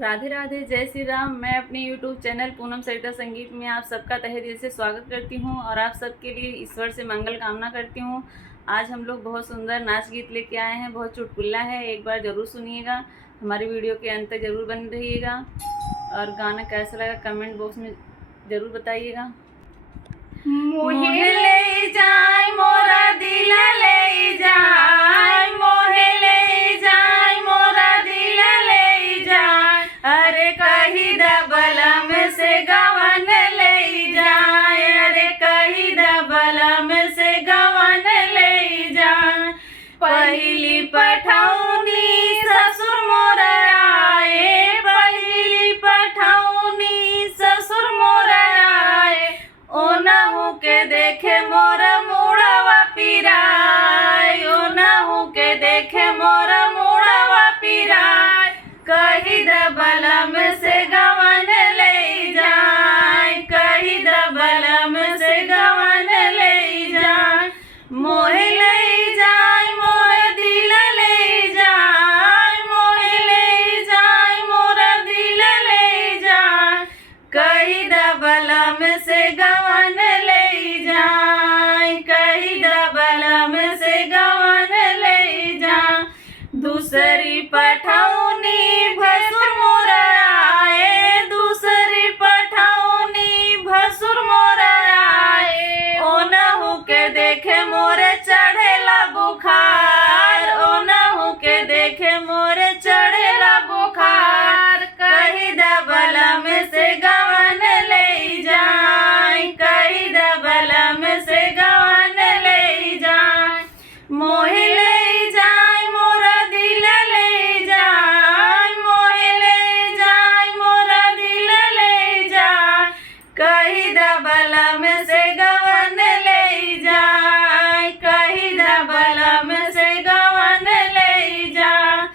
राधे राधे, जय श्री राम। मैं अपने YouTube चैनल पूनम सरिता संगीत में आप सबका तहे दिल से स्वागत करती हूँ और आप सबके लिए ईश्वर से मंगल कामना करती हूँ। आज हम लोग बहुत सुंदर नाच गीत लेके आए हैं, बहुत चुटकुला है, एक बार ज़रूर सुनिएगा। हमारी वीडियो के अंत तक ज़रूर बन रहिएगा और गाना कैसा लगा कमेंट बॉक्स में ज़रूर बताइएगा। मोहे ले जाए मोरा दिल ले जाए, मोहे ले जाए मोरा दिल ले जाए, अरे कही दबलम से गवन ले जाए, अरे कही दबलम से गवन ले जाए। पहली पठौनी ससुर मोर आए, पहली पठौनी ससुर मोर आए, ओनहु के देखे मोर मुड़वा पिराय, ओनहु के देखे मोर मुड़वा पिराय, कही दबलम से गवन ले जाए, कही दबलम से गवन ले जाए। मोहे ले जाए मोर दिल ले जाए, मोहे ले जाए मोर दिल ले जाए, कही दबलम से गवन ले जाए, कही दबलम से गवन ले जाए। दूसरी पठौनी भसुर मोर आए, दूसरी पठौनी भसुर मोर आए, ओनहु के देखे मोर चढ़ेला बुखार, ओनहु के देखे मोर चढ़ेला बुखार, कही दबलम से गवन ले जाए, कही दबलम से गवन ले जाए। मोहे ले जाए मोरा दिल ले जाए, मोहे ले जाए मोरा दिल ले जाए, कही दबलम से गवन ले जाए, कही दबलम से गवन ले जाए।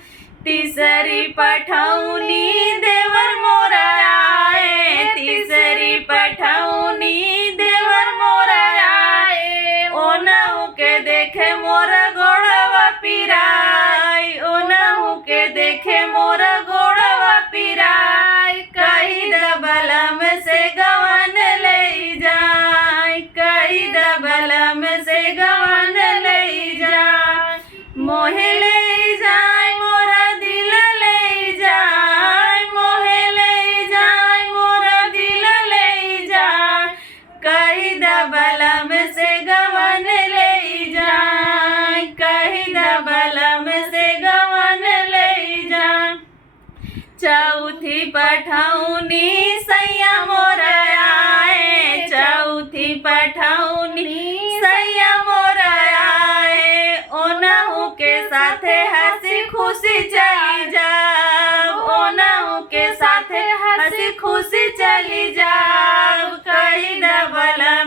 तीसरी पठौनी देवर मोर आए, तीसरी पठौनी देवर मोर आए, ओनहु के देखे मोर गोड़वा पिराय, ओनहु के देखे मोर गोड़वा पिराय, कही दबलम से गवन ले जाए, कही दबलम से गवन ले जाए। मोहे ले जाए मोरा दिल ले जाए, मोहे ले जाए मोरा दिल ले जाए, कही दबलम से गवन ले जाए, कही दबलम से गवन ले जाए। चौथी पठौनी सैया मोर आए, चौथी पठौनी सैया मोर आए, ओनहु के साथे हंसी खुशी चली जाओ, ओनहु के साथे हंसी खुशी चली जाओ, कही दबलम